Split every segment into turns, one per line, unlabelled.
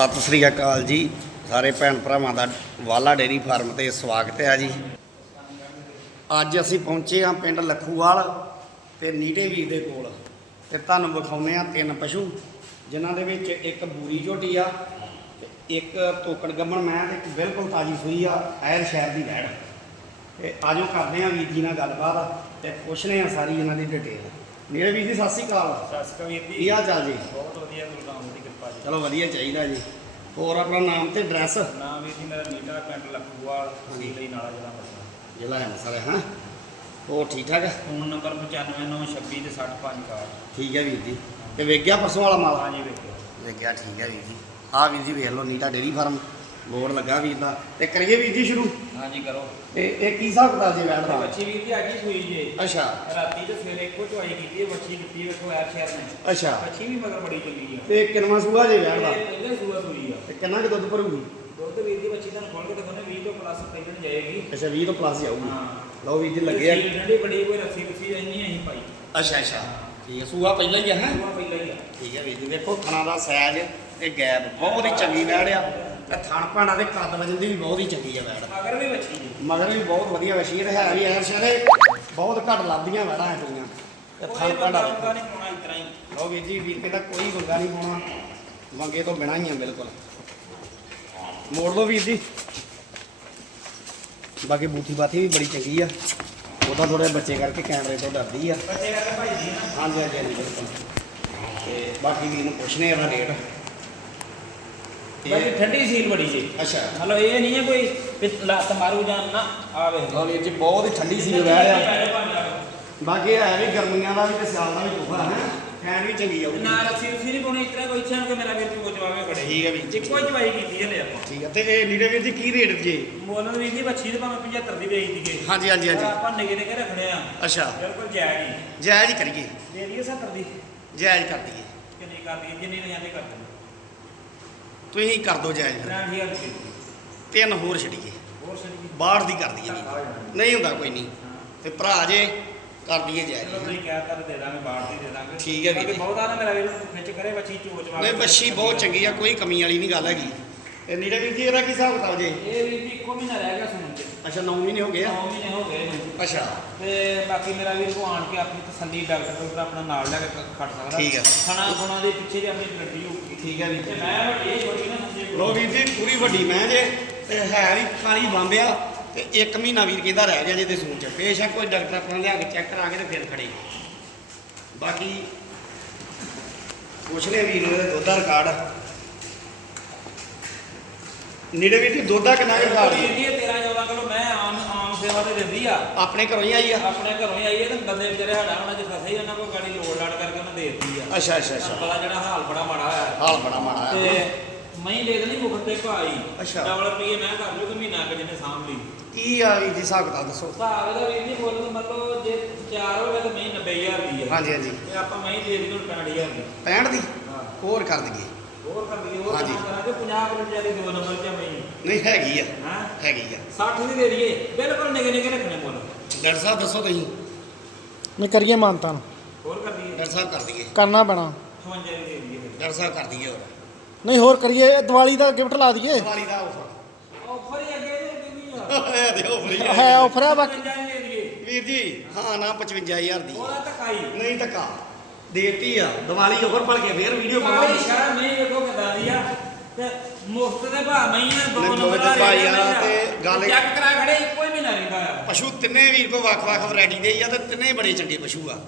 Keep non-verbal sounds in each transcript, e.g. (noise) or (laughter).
ਸਤਿ ਸ੍ਰੀ ਅਕਾਲ ਜੀ। ਸਾਰੇ ਭੈਣ ਭਰਾਵਾਂ ਦਾ ਵਾਲਾ ਡੇਰੀ ਫਾਰਮ ਤੇ ਸਵਾਗਤ ਹੈ ਜੀ। ਅੱਜ ਅਸੀਂ ਪਹੁੰਚੇ ਹਾਂ ਪਿੰਡ ਲੱਖੂਵਾਲ ਤੇ ਨੀਟੇ ਵੀਰ ਦੇ ਕੋਲ ਤੇ ਤੁਹਾਨੂੰ ਵਿਖਾਉਂਦੇ ਆ ਤਿੰਨ ਪਸ਼ੂ, ਜਿਨ੍ਹਾਂ ਦੇ ਵਿੱਚ ਇੱਕ ਬੂਰੀ ਝੋਟੀ ਆ ਤੇ ਇੱਕ ਤੋਕੜ ਗੱਬਣ ਮੈਂ ਤੇ ਇੱਕ ਬਿਲਕੁਲ ਤਾਜੀ ਸੂਈ ਆ, ਐਰ ਸ਼ਹਿਰ ਦੀ ਵੈੜ। ਤੇ ਆਜੋ ਕਰਦੇ ਆ ਵੀਰ ਜੀ ਨਾਲ ਗੱਲਬਾਤ ਤੇ ਪੁੱਛਦੇ ਆ ਸਾਰੀ ਇਹਨਾਂ ਦੀ ਡਿਟੇਲ ਨੀੜੇ ਵੀਰ ਜੀ ਸਤਿ ਸ੍ਰੀ ਅਕਾਲ।
ਸਤਿ ਸ਼੍ਰੀ ਅਕਾਲ ਵੀਰ
ਕੀ
ਜੀ
ਹਾਲ ਚਾਲ ਜੀ?
ਬਹੁਤ ਵਧੀਆ ਗੁਰਦਾਮ ਦੀ ਕਿਰਪਾ ਜੀ।
ਚਲੋ ਵਧੀਆ ਚਾਹੀਦਾ ਜੀ। ਹੋਰ ਆਪਣਾ ਨਾਮ ਤੇ ਐਡਰੈਸ
ਨਾਮ ਵੀਰ ਜੀ ਮੇਰਾ ਨੀਟਾ ਪਿੰਡ ਲਖੂਵਾਲ ਤਹਿਸੀਲ ਲਈ ਨਾਲਾ ਅੰਮ੍ਰਿਤਸਰ।
ਜ਼ਿਲ੍ਹਾ ਅੰਮ੍ਰਿਤਸਰ ਹੈ ਹਾਂ ਹੋਰ ਠੀਕ ਠਾਕ ਹੈ?
ਫੋਨ ਨੰਬਰ 9596 ਤੇ 65
ਠੀਕ ਹੈ ਵੀਰ ਜੀ। ਤੇ ਵੇਖ ਗਿਆ ਪਰਸੋਂ ਵਾਲਾ ਮਾਲ?
ਹਾਂਜੀ ਵੇਖਿਓ
ਵੇਖ ਗਿਆ ਠੀਕ ਹੈ ਵੀਰ ਜੀ। ਆਹ ਵੀਰ ਜੀ ਵੇਖ ਲਓ ਨੀਟਾ ਡੇਰੀ ਫਾਰਮ। ਬੋਰਡ ਲੱਗਾ ਵੀਰ ਦਾ। ਤੇ ਕਰੀਏ ਵੀਰ ਜੀ ਸ਼ੁਰੂ?
ਹਾਂਜੀ ਕਰੋ।
ਇਹ ਇਹ ਕੀ ਹਿਸਾਬ ਕਿਤਾਬ ਜੀ ਬੈਠ ਦਾ?
ਬੱਚੀ ਵੀਰ ਜੀ ਆ ਗਈ ਸੂਈ ਜੇ।
ਅੱਛਾ।
ਰਾਤੀ ਤੇ ਸਵੇਰੇ ਇੱਕੋ ਚੁਆਈ ਕੀਤੀ ਬੱਚੀ ਦਿੱਤੀ ਵੇਖੋ ਐਰ ਸ਼ਹਿਰ ਨੇ।
ਅੱਛਾ।
ਬੱਚੀ ਵੀ ਮਗਰ ਬੜੀ ਆ।
ਤੇ ਕਿੰਨਵਾਂ ਸੂਆ ਜੇ ਬੈਠ ਦਾ?
ਇਹ ਪਹਿਲੇ ਸੂਆ ਸੂਈ ਆ।
ਤੇ ਕਿੰਨਾ ਕੁ ਦੁੱਧ ਭਰੂਗੀ?
ਦੁੱਧ ਵੀਰ ਦੀ ਬੱਚੀ ਤੁਹਾਨੂੰ ਖੋਲ ਕੇ ਦਿਖਾਉਣੇ 20 ਤੋਂ ਪਲੱਸ ਪੈਣ ਜਾਏਗੀ।
ਅੱਛਾ 20 ਤੋਂ ਪਲੱਸ ਜਾਊਗੀ
ਹਾਂ।
ਲਓ ਵੀਰ ਜੀ ਲੱਗੇ ਆ।
ਸੀਲ ਠੰਡੀ ਬੜੀ ਕੋਈ ਰੱਸੀ ਰੁੱਸੀ ਇੰਨੀ ਅਸੀਂ ਪਾਈ
ਅੱਛਾ ਅੱਛਾ। ਠੀਕ ਹੈ ਸੂਆ ਪਹਿਲਾਂ ਹੀ ਆ ਹੈ?
ਸੂਆ ਪਹਿਲਾਂ ਹੀ ਆ।
ਠੀਕ ਹੈ ਵੀਰ ਜੀ ਵੇਖੋ ਥਣਾ ਦਾ ਸਾਈਜ਼ ਤੇ ਗੈਪ ਬਹੁਤ ਹੀ ਚੰਗੀ ਆ। ਥਣ ਭਾਂਡਾ ਦੇ ਕੱਦ ਵਜਨ ਦੀ ਵੀ ਬਹੁਤ ਹੀ ਚੰਗੀ ਆ ਬੈੜ
ਮਗਰ ਵੀ ਬੱਚੀ ਜੀ।
ਮਗਰ ਵੀ ਬਹੁਤ ਵਧੀਆ ਵਸ਼ੀਰ ਹੈ ਵੀ ਐਰ ਸ਼ਰੇ ਬਹੁਤ ਘੱਟ ਲੱਭਦੀਆਂ ਵੈੜਾਂ ਹੈ ਕੁੜੀਆਂ। ਤੇ
ਕੋਈ
ਥਣ ਦੇਖੋ।
ਨਹੀਂ ਪਾਉਣਾ ਇਤਰਾ ਹੀ।
ਲਓ ਵੀਰ ਜੀ ਵੀਰ ਕਹਿੰਦਾ ਕੋਈ ਵੰਗਾ ਨਹੀਂ ਪਾਉਣਾ ਵੰਗੇ ਤੋਂ ਬਿਨਾਂ ਹੀ ਆ ਬਿਲਕੁਲ। ਮੋੜ ਲਓ ਵੀਰ ਜੀ। ਬਾਕੀ ਬੂਥੀ ਬਾਥੀ ਵੀ ਬੜੀ ਚੰਗੀ ਆ। ਉਹਦਾ ਥੋੜੇ ਬੱਚੇ ਕਰਕੇ ਕੈਮਰੇ ਤੋਂ ਡਰਦੀ ਆ।
ਬੱਚੇ ਕਰਕੇ ਭਾਈ ਜੀ
ਹਾਂਜੀ ਹਾਂਜੀ ਹਾਂਜੀ ਬਿਲਕੁਲ। ਤੇ ਬਾਕੀ ਵੀਰ ਨੂੰ ਪੁੱਛਨੇ ਇਹਦਾ ਰੇਟ।
ਬਾਕੀ ਠੰਡੀ ਸੀਲ ਬੜੀ ਜੀ
ਅੱਛਾ।
ਮਤਲਬ ਇਹ ਨਹੀਂ ਹੈ ਕੋਈ ਵੀ ਲੱਤ ਮਾਰੂ ਜਾਂ ਨਾ ਆਵੇ।
ਲਓ ਵੀਰ ਜੀ ਬਹੁਤ ਹੀ ਠੰਡੀ ਸੀ ਰਹਿ ਰਿਹਾ ਬਾਕੀ ਹੈ ਵੀ ਗਰਮੀਆਂ ਦਾ ਵੀ ਤੇ ਸਿਆਲ ਦਾ ਵੀ ਤੋਹਫਾ ਹੈ ਫੈਨ ਵੀ ਚੰਗੀ ਆਊਗੀ।
ਨਾ ਰੱਸੀ ਰੁੱਸੀ ਨਹੀਂ ਪਾਉਣੀ ਇਤਰਾ ਕੋਈ ਇੱਛਾ ਕਿ ਮੇਰਾ ਵੀਰ ਚੋ ਜਵਾਵੇ ਬੜੇ।
ਠੀਕ ਹੈ ਵੀਰ ਜੀ।
ਇੱਕੋ ਹੀ ਚਵਾਈ ਕੀਤੀ ਹਲੇ ਆਪਾਂ।
ਠੀਕ ਹੈ ਤੇ ਇਹ ਨੀੜੇ ਵੀਰ ਜੀ ਕੀ ਰੇਟ ਜੇ?
ਮੁੱਲ ਵੀਰ ਦੀ ਬੱਚੀ ਦੇ ਭਾਵੇਂ 75 ਦੀ ਵੇਚ ਦੀਏ
ਹਾਂਜੀ ਹਾਂਜੀ ਹਾਂਜੀ।
ਆਪਾਂ ਨਿਗੇ ਨਿਗੇ ਰੱਖਣੇ ਆ।
ਅੱਛਾ।
ਬਿਲਕੁਲ ਜਾਇਜ਼ ਹੀ।
ਜਾਇਜ਼ ਹੀ ਕਰੀਏ।
ਦੇ ਦਈਏ 70 ਦੀ।
ਜਾਇਜ਼ ਕਰ ਦਈਏ।
ਕਿੰਨੀ ਕਰ ਦਈਏ ਜਿੰਨੀ ਜਾਂਦੇ ਕਰ ਦਿੰਦੇ
ਤੁਸੀਂ ਕਰ ਦਿਓ ਜਾਇਜ਼ ਫਿਰ।
60000 ਰੁਪਏ
ਤਿੰਨ ਹੋਰ ਛੱਡੀਏ।
ਹੋਰ
ਦੀ ਕਰ ਦਈਏ। ਨਹੀਂ ਹੁੰਦਾ ਕੋਈ ਨਹੀਂ। ਤੇ ਭਰਾ ਜੇ ਕਰ ਦਈਏ ਜਾਇਜ਼।
ਤੁਸੀਂ ਕਹਿ ਤਾ ਦੇ ਦਾਂਗੇ ਬਾੜ ਦੀ ਦੇ ਦਾਂਗੇ।
ਠੀਕ ਹੈ ਵੀਰ।
ਬਾਕੀ
ਜੀ।
ਬਹੁਤ ਆ ਨਾ ਮੇਰਾ ਵੀਰ ਵਿੱਚ ਕਰੇ ਬੱਚੀ ਚੋਚ ਵਾਲੀ
ਨਹੀਂ ਬੱਛੀ ਬਹੁਤ ਚੰਗੀ ਆ ਕੋਈ ਕਮੀ ਵਾਲੀ ਨਹੀਂ ਗੱਲ ਹੈਗੀ। ਤੇ ਨੀੜੇ ਵੀਰ ਜੀ ਇਹਦਾ ਕੀ ਹਿਸਾਬ ਕਿਤਾਬ ਜੇ?
ਇਹ ਵੀਰ ਜੀ ਇੱਕੋ ਮਹੀਨਾ ਰਹਿ ਗਿਆ ਸੁਣਨ ਚ
ਅੱਛਾ 9 ਮਹੀਨੇ ਹੋ ਗਏ ਆ?
9 ਮਹੀਨੇ ਹੋ ਗਏ
ਅੱਛਾ।
ਤੇ ਬਾਕੀ ਮੇਰਾ ਵੀਰ ਕੋ ਆਣ ਕੇ ਆਪਣੀ ਤਸੱਲੀ ਡਾਕਟਰ ਕੋਲ ਆਪਣਾ ਨਾਲ ਲੈ ਕੇ ਖ- ਖੜ ਸਕਦਾ।
ਠੀਕ ਹੈ।
ਖਾਣਾ ਖੁਣਾ ਦੇ ਪਿੱਛੇ ਜੇ ਆਪਣੀ ਗੱਡੀ ਹੋਊਗੀ
ਠੀਕ ਹੈ ਵੀਰ
ਤੇ ਮੈਂ ਵੱਡੀ ਛੋਟੀ ਨਾ ਸਮਝੇ
ਲੋ ਵੀਰ ਜੀ ਪੂਰੀ ਵੱਡੀ ਮੈਂ ਜੇ ਤੇ ਹੈ ਵੀ ਕਾਲੀ ਬੰਬਿਆ ਤੇ ਇੱਕ ਮਹੀਨਾ ਵੀਰ ਕਹਿੰਦਾ ਰਹਿ ਗਿਆ ਜੇ ਤੇ ਸੂਣ ਚ। ਬੇਸ਼ੱਕ ਕੋਈ ਡਾਕਟਰ ਆਪਣਾ ਲਿਆ ਕੇ ਚੈੱਕ ਕਰਾ ਕੇ ਤੇ ਫਿਰ ਖੜੇ। ਬਾਕੀ ਪੁੱਛ ਲਿਆ ਵੀਰ ਨੇ ਦੁੱਧ ਦਾ ਰਿਕਾਰਡ। ਨੇੜੇ ਵੀਰ ਜੀ ਦੁੱਧ ਦਾ ਕਿੰਨਾ ਕੁ ਜੀ
ਜੀ ਇਹ 13 14 ਕਿਲੋ ਮੈਂ ਆਮ ਆਮ ਸੇਵਾ ਤੇ ਦਿੰਦੀ ਆ।
ਆਪਣੇ ਘਰੋਂ ਹੀ ਆਈ ਆ?
ਆਪਣੇ ਘਰੋਂ ਹੀ ਆਈ ਹੈ ਤੇ ਬੰਦੇ ਵਿਚਾਰੇ ਸਾਡਾ ਉਹਨਾਂ ਚ ਫਸੇ ਹੀ ਉਹਨਾਂ ਕੋਲ ਗਾੜੀ ਲੋੜ ਲਾੜ ਕਰਕੇ ਉਹਨਾਂ ਦੇ ਦਿੱਤੀ ਆ।
ਅੱਛਾ ਅੱਛਾ ਅੱਛਾ।
ਪਤਾ ਜਿਹੜਾ ਹਾਲ ਬੜਾ ਮਾੜਾ ਹੋਇਆ।
ਹਾਲ ਬੜਾ ਮਾੜਾ ਆ
ਤੇ ਮੈਂ ਦੇ ਦੇਣੀ ਮੁਖਤ ਤੇ ਭਾਈ
ਅੱਛਾ।
ਡਬਲ ਰੁਪਏ ਮੈਂ ਕਰ ਲੂ ਕਿ ਮਹੀਨਾ ਕਿ ਜਿਹਨੇ ਸਾਂਭ ਲਈ।
ਕੀ ਆ ਵੀਰ ਜੀ ਹਿਸਾਬ ਕਿਤਾਬ ਦੱਸੋ।
ਹਿਸਾਬ ਦਾ ਵੀਰ ਜੀ ਬੋਲ ਮਤਲਬ ਜੇ ਚਾਰ ਹੋਵੇ ਤਾਂ ਮੈਂ 90000 ਦੀ ਆ।
ਹਾਂਜੀ ਹਾਂਜੀ।
ਤੇ ਆਪਾਂ ਮੈਂ ਦੇ ਦੇਣੀ 65000 ਦੀ।
65 ਦੀ? ਹੋਰ ਕਰ ਦਈਏ।
ਹੋਰ ਕਰ ਦਈਏ ਹੋਰ
ਹਾਂਜੀ।
ਨਾ ਕਰਾਂਗੇ? 50 ਕਿਲੋ ਵਿਚਾਰੀ ਦੋ ਨੰਬਰ ਚ ਮੈਂ
ਨਹੀਂ ਹੈਗੀ ਆ।
ਹਾਂ?
ਹੈਗੀ ਆ।
60 ਦੀ ਦੇ ਦਈਏ। ਬਿਲਕੁਲ ਨਿਗੇ ਨਿਗੇ ਰੱਖਣੇ ਮੁੱਲ।
ਡਾਕਟਰ ਸਾਹਿਬ ਦੱਸੋ ਤੁਸੀਂ।
ਨਹੀਂ ਕਰੀਏ ਮਾਨਤਾ ਨੂੰ
ਹੋਰ ਕਰ ਦਈਏ।
ਡਾਕਟਰ ਸਾਹਿਬ ਕਰ ਦਈਏ।
ਕਰਨਾ ਪੈਣਾ।
55 ਦੀ ਦੇ ਦਈਏ ਫਿਰ।
ਡਾਕਟਰ ਸਾਹਿਬ ਕਰ ਦਈਏ ਹੋਰ।
ਨਹੀਂ ਹੋਰ ਕਰੀਏ। ਇਹ ਦੀਵਾਲੀ ਦਾ ਗਿਫਟ ਲਾ ਦਈਏ।
ਦੀਵਾਲੀ ਦਾ ਆਫਰ
ਆਫਰ ਹੀ ਅੱਗੇ ਦੇ ਦਿੰਦੀ ਆ? (laughs)
ਇਹ ਦਿਓ ਫਰੀ
ਹੈ ਆਫਰ ਹੈ ਬਾਕੀ
55 ਦੀ ਦੇ ਦਈਏ।
ਵੀਰ ਜੀ ਹਾਂ ਨਾ 55000 ਦੀ।
ਉਹਦਾ ਧੱਕਾ ਹੀ।
ਨਹੀਂ ਧੱਕਾ ਦੇਤੀ ਆ ਦੀਵਾਲੀ ਆਫਰ ਭਲ ਕੇ ਫੇਰ ਵੀਡੀਓ ਪਾਵਾਂਗੇ।
ਸ਼ਰਮ ਨਹੀਂ ਵੇਖੋ ਕਿਦਾਂ ਦੀ ਆ ਤੇ ਮੁਫਤ ਦੇ ਭਾਅ ਨਹੀਂ ਆ ਦੋ ਨੰਬਰ
ਦੇ ਤੇ ਗੱਲ-
ਚੈੱਕ ਕਰਾ ਖੜੇ ਇੱਕੋ ਹੀ ਮਹੀਨਾ ਰਹਿੰਦਾ ਆ।
ਪਸ਼ੂ ਤਿੰਨੇ ਵੀਰ ਕੋ ਵੱਖ-ਵੱਖ ਵੈਰਾਈਟੀ ਦੇ ਹੀ ਆ ਤੇ ਤਿੰਨੇ ਬੜੇ ਚੰਗੇ ਪਸ਼ੂ ਆ।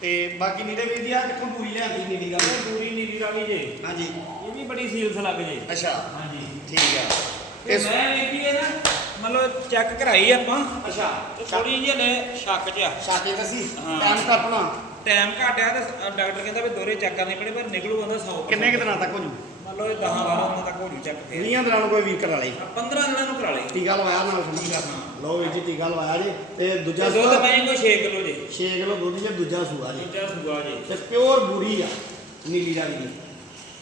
ਤੇ ਬਾਕੀ ਨੀਲੇ ਵੀਰ ਦੀ ਆ ਕਿੱਥੋਂ ਪੂਰੀ ਲਿਆਂਦੀ ਨੀਲੀ
ਇਹ ਪੂਰੀ ਨੀਲੀ ਰਾਵੀ ਜੇ।
ਹਾਂਜੀ।
ਇਹ ਵੀ ਬੜੀ ਸੀਲਸ ਲੱਗ ਜੇ।
ਅੱਛਾ।
ਹਾਂਜੀ।
ਠੀਕ ਆ।
ਤੇ
ਇਸ
ਮੈਂ ਵੇਖੀ ਇਹ ਨਾ ਮਤਲਬ ਚੈੱਕ ਕਰਾਈ ਆਪਾਂ।
ਅੱਛਾ।
ਤੇ ਥੋੜੀ ਜਿਹੀ ਨੇ ਸ਼ੱਕ ਚ ਆ।
ਸਾਕੇ ਦਸੀ
ਹਾਂ।
ਟਾਈਮ ਕੱਟਣਾ
ਟਾਈਮ ਘਟਿਆ ਤੇ ਡਾਕਟਰ ਕਹਿੰਦਾ ਵੀ ਦੋਰੇ ਚੈੱਕ ਕਰਨੇ ਪੈਣੇ ਪਰ ਨਿਕਲੂ ਕਹਿੰਦਾ 100
ਕਿੰਨੇ ਕੁ ਦਿਨਾਂ ਤੱਕ ਹੋ ਜੂ?
ਮੰਨ ਲਓ ਇਹ 10 12 ਦਿਨਾਂ ਤੱਕ ਹੋ ਜੂ ਚੈੱਕ ਫੇਰ
20 ਦਿਨਾਂ ਨੂੰ ਕੋਈ ਵੀਰ ਕਰਾ ਲੇ।
15 ਦਿਨਾਂ ਨੂੰ ਕਰਾ ਲਈ
ਟੀਕਾ ਲਵਾਇਆ ਨਾਲ ਸਮਝ ਗਿਆ ਲਓ ਵੀਰ ਜੀ ਟੀਕਾ ਲਵਾਇਆ ਜੀ। ਤੇ ਦੂਜਾ
ਦੁੱਧ ਮੈਂ ਕੋਈ 6 ਕਿਲੋ ਜੇ।
6 ਕਿਲੋ ਦੁੱਧ ਜੇ ਦੂਜਾ ਸੂਆ ਜੀ।
ਦੂਜਾ ਸੂਆ ਜੇ।
ਤੇ ਪਿਓਰ ਬੂਰੀ ਆ ਨੀਲੀ ਰੰਗ ਦੀ।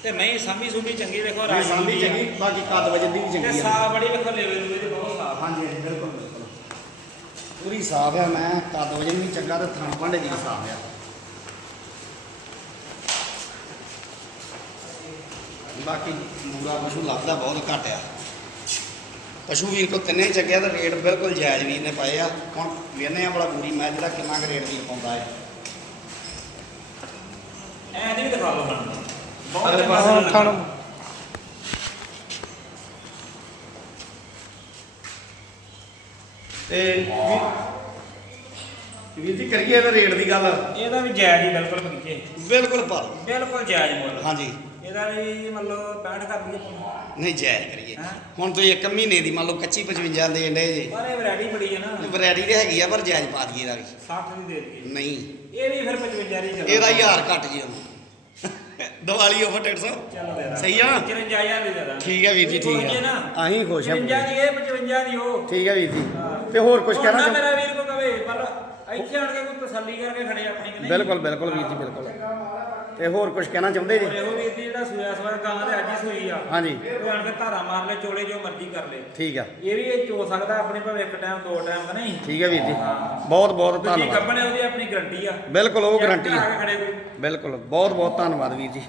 ਤੇ ਮੈਂ ਸਾਮੀ ਸੁਮੀ ਚੰਗੀ
ਇਹ
ਰਾਜੀ
ਸਾਂਭੀ। ਚੰਗੀ ਬਾਕੀ ਕੱਦ ਵਜਨ ਦੀ ਵੀ
ਤੇ
ਚੰਗੀ ਆ।
ਸਾਫ਼ ਬੜੀ ਵੇਖੋ ਲੈਵਲ ਨੂੰ ਇਹਦੇ ਬਹੁਤ ਸਾਫ਼।
ਹਾਂਜੀ ਬਿਲਕੁਲ ਬਿਲਕੁਲ। ਪੂਰੀ ਸਾਫ਼ ਆ ਮੈਂ ਕੱਦ ਵਜਨ ਵੀ ਚੰਗਾ ਤੇ ਥਣ ਭਾਂਡੇ ਦੀ ਸਾਫ਼ ਆ। ਬਾਕੀ ਮੂਰਾ ਪਸ਼ੂ ਲੱਭਦਾ ਬਹੁਤ ਘੱਟ ਆ। ਪਸ਼ੂ ਵੀਰ ਕੋ ਤਿੰਨੇ ਹੀ ਚੱਕਿਆ ਤਾਂ ਰੇਟ ਬਿਲਕੁਲ ਜਾਇਜ਼ ਵੀਰ ਨੇ ਪਾਏ ਆ। ਹੁਣ ਵੇਨੇ ਆ ਬੜਾ ਪੂਰੀ ਮੈਂ ਜਿਹੜਾ ਕਿੰਨਾ ਕੁ ਰੇਟ ਵੀਰ ਪਾਉਂਦਾ ਹੈ
ਐ ਨਹੀਂ ਦਿਖਾ ਲਓ ਮੈਨੂੰ। ਬਹੁਤ
ਅਗਲੇ
ਚੰਗਾ
ਪਾਸੇ
ਹਾਂ
ਲੱਗਾ।
ਖਾਣ
ਤੇ ਵੀਰ ਜੀ ਕਰੀਏ ਇਹਦਾ ਰੇਟ ਦੀ ਗੱਲ।
ਇਹਦਾ ਵੀ ਜਾਇਜ਼ ਹੀ ਬਿਲਕੁਲ
ਬਿਲਕੁਲ ਪਾ ਲਓ
ਬਿਲਕੁਲ ਜਾਇਜ਼ ਮੁੱਲ।
ਹਾਂਜੀ।
ਇਹਦਾ ਵੀ ਮਤਲਬ 65 ਕਰ ਦਈਏ ਆਪਾਂ।
ਨਹੀਂ ਜਾਇਜ਼ ਕਰੀਏ।
ਹੈਂ?
ਹੁਣ ਤੁਸੀਂ ਇੱਕ ਮਹੀਨੇ ਦੀ ਮੰਨ ਲਓ ਕੱਚੀ 55 ਦੇਣ ਦੇ ਜੇ।
ਪਰ ਇਹ ਵੈਰਾਈਟੀ ਬੜੀ ਹੈ ਨਾ।
ਵੈਰਾਈਟੀ ਤੇ ਹੈਗੀ ਆ ਪਰ ਜਾਇਜ਼ ਪਾ ਦਈਏ ਇਹਦਾ ਵੀ।
60 ਦੀ ਦੇ ਦਈਏ।
ਨਹੀਂ।
ਇਹ ਵੀ ਫਿਰ 55 ਦੀ ਚੱਲੋ
ਇਹਦਾ ਹਜ਼ਾਰ ਘੱਟ ਜੀ ਉਹਨੂੰ। ਦੀਵਾਲੀ ਆਫਰ ਡੇਢ ਸੌ।
ਚਲੋ ਦੇ
ਸਹੀ ਆ? ਨਾ?
55000 ਦੀ ਦੇ ਦਾਂ
ਠੀਕ ਹੈ ਵੀਰ ਜੀ ਠੀਕ ਹੈ
ਨਾ
ਅਸੀਂ ਖੁਸ਼ ਹਾਂ
55 ਦੀ ਇਹ 55 ਦੀ ਉਹ।
ਠੀਕ ਹੈ ਵੀਰ ਜੀ। ਤੇ ਹੋਰ ਕੁਝ
ਹੁਣ
ਕਹਿਣਾ
ਨਾ ਮੇਰਾ ਵੀਰ ਕੋ ਕਵੇ ਪਰ ਇੱਥੇ ਆਣ ਕੇ ਕੋਈ ਤਸੱਲੀ ਕਰਕੇ ਖੜੇ ਆਪਣੀ ਕਿ ਨਹੀਂ?
ਬਿਲਕੁਲ ਬਿਲਕੁਲ ਵੀਰ ਜੀ ਬਿਲਕੁਲ। ਤੇ ਹੋਰ ਕੁਝ ਕਹਿਣਾ ਚਾਹੁੰਦੇ ਜੀ?
ਇਹੋ ਵੀਰ ਜੀ ਜਿਹੜਾ ਸੂਆ ਸਵਾ ਗਾਂ ਦੇ ਅੱਜ ਹੀ ਸੂਈ ਆ।
ਹਾਂਜੀ।
ਉਹ ਆਣ ਕੇ ਧਾਰਾ ਮਾਰ ਲੈ ਚੋਲੇ ਜੋ ਮਰਜ਼ੀ ਕਰ ਲੈ।
ਠੀਕ ਆ।
ਇਹ ਵੀ ਇਹ ਚੋ ਸਕਦਾ ਆਪਣੇ ਭਾਵੇਂ ਇੱਕ ਟਾਈਮ ਦੋ ਟਾਈਮ ਕਿ ਨਹੀਂ।
ਠੀਕ ਹੈ ਵੀਰ ਜੀ। ਬਹੁਤ ਬਹੁਤ ਧੰਨਵਾਦ।
ਗੱਬਣ ਹੈ ਉਹਦੀ ਆਪਣੀ ਗਰੰਟੀ ਆ।
ਬਿਲਕੁਲ ਉਹ ਗਰੰਟੀ
ਕੋਈ
ਬਿਲਕੁਲ। ਬਹੁਤ ਬਹੁਤ ਧੰਨਵਾਦ ਵੀਰ ਜੀ।